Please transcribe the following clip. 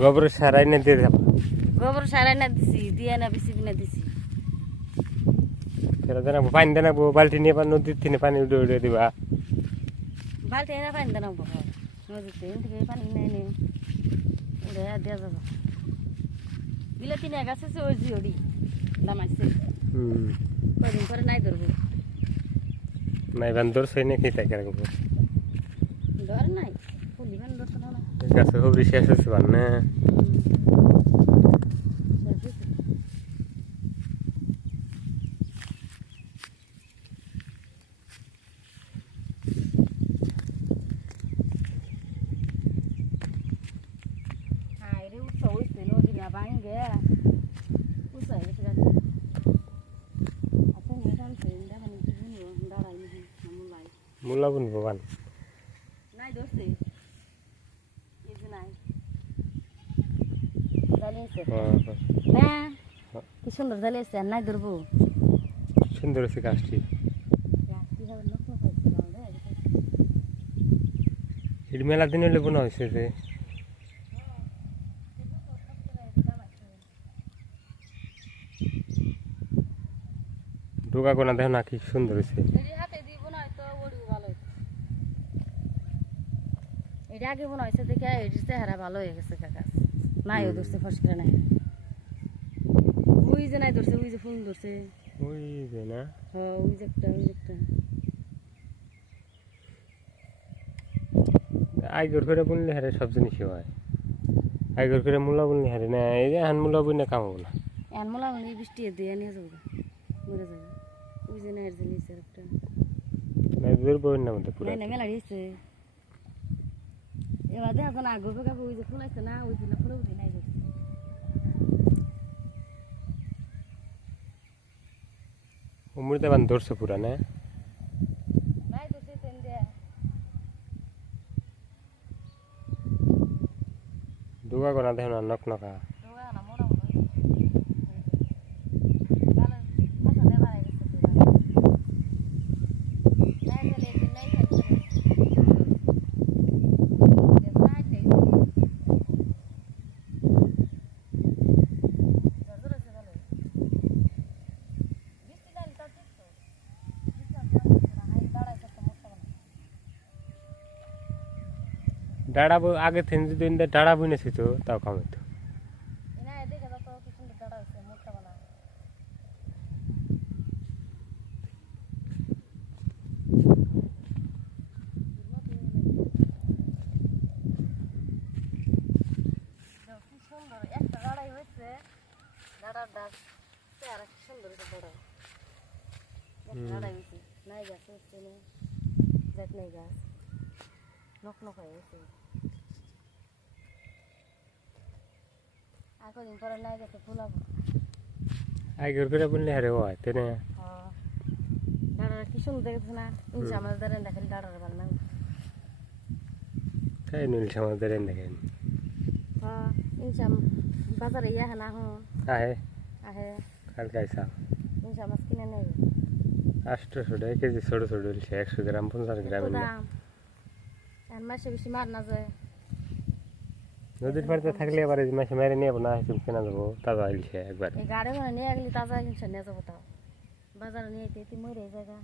গোবর সারাই না দিয়ে যাব গোবর সারাই না দিছি দিয়ে না বেশি না দিছি। সেটা দেনাবো পানি দেনাবো বালতি নিয়ে বা নদীর থেকে পানি উঠে উঠে দিবা। বালতি এনে পানি দেন এখান থেকে পানি নেই নি। উড়ে দেওয়া যাব বিলাতি নিয়ে গেছে সে ওই জিওড়ি দামাইছে হুম। কদিন পরে নাই ধরবো। নাই বান দৌড় সেই নাকি তাই কেরকম ধর নাই ফুলি মানে ধরতো না না গাছে হবরি শেষ হচ্ছে বান না? Ai, রে উৎস হইছে নদী না ভাঙ্গে উৎস হয়েছে গেছে আপনি মেশান সেন দেখেন কি বুনবো দাঁড়াই নি মুলাই মূলা বুনবো বান নাই ধরছে এই যে নাই হ্যাঁ, হ্যাঁ। কি সুন্দর আর নাই ধরবো? গাছটি। হয়েছে এটি মেলা দিন হলে বোনা হয়েছে যে। ডোকা কোনা দেখো না কি সুন্দর হয়েছে। এটি আগে মনে হয়েছে দেখে এটির চেহারা ভালো হয়ে গেছে কাকা নাই ও ধরছে ফসকে নাই। ওই যে নাই ধরছে ওই যে ফুল ধরছে। ওই যে না। হ ওই যে একটা ওই যে একটা। আইগর করে বুনলে হারে সব জিনিসই হয়। আইগর করে মূলা বুনলে হারে না এই যে হান মূলা বুনে কামাবো না। এন মোলা মানে বৃষ্টি দিয়ে নিয়ে যাব মরে যাবে। ওই যে নাই যে নিচে একটা। না দূর বইন না মধ্যে পুরো না মেলা দিয়েছে এবার দেখা দেখ না আগে বেগা ওই যে ফুল আছে না ওই যে না ফুল উঠে নাই ধরছে উমরিতে বান ধরছে পুরা না? নাই ধরছে তেন দে ডোকা কোনা দেখো না নক নকা ডোগা না মোড়া মোড়া ভালো ভাষা দে বাড়াই গেছে পুরা নাই গেলে একদিন নাই থাকছে নাই থাকছে জোর আছে ভালো বৃষ্টি নাই তো ঠিক তো বৃষ্টি আসছে না হাই দাঁড়াইছে তো মোটা বানা ডাড়া বই- আগে থেকে যদি এনতে ডাড়া বুনেছি তো তাও কামাইতো এনা দেখে যত কি সুন্দর দাঁড়া হচ্ছে মোটা বানা কি সুন্দর একটা দাঁড়াই হয়েছে দাঁড়ার ডাক আর কি সুন্দর হয়েছে দাঁড়াই একটা দাঁড়াই হয়েছে নাই গাছ নাই গাছ। নক হয়ে গেছে আর কদিন পরে নাই গেছে ফুলাবো আইগর করে বুনলে হারে হয় তেনে দাঁড়ার কি সুন্দর দেখেছে না ইনশা আমাদের দাঁড়ান দেখেন দাঁড়ার ভালো না তাই নীল সমাজের দেখেন হ্যাঁ ইনশা বাজারে ইয়া না হুঁ আহে আহে কালকে আইসা ইনশা মাছ কিনে নেই আটশোশো টাকা কেজি ছোটো ছোটো ইলছে একশো গ্রাম পঞ্চাশ গ্রাম আর মাসে বেশি মার না যায়। নদীর পাড়িতে থাকলে এবার মাসে মেরে নিয়ে না হিসেবে কেনা যাব তাজা ইলছে একবার। গাড়ি মানে নিয়ে গেলে তাজা ইনশা নিয়ে যাব তাও। বাজারে নিয়ে যেতে মরে জায়গা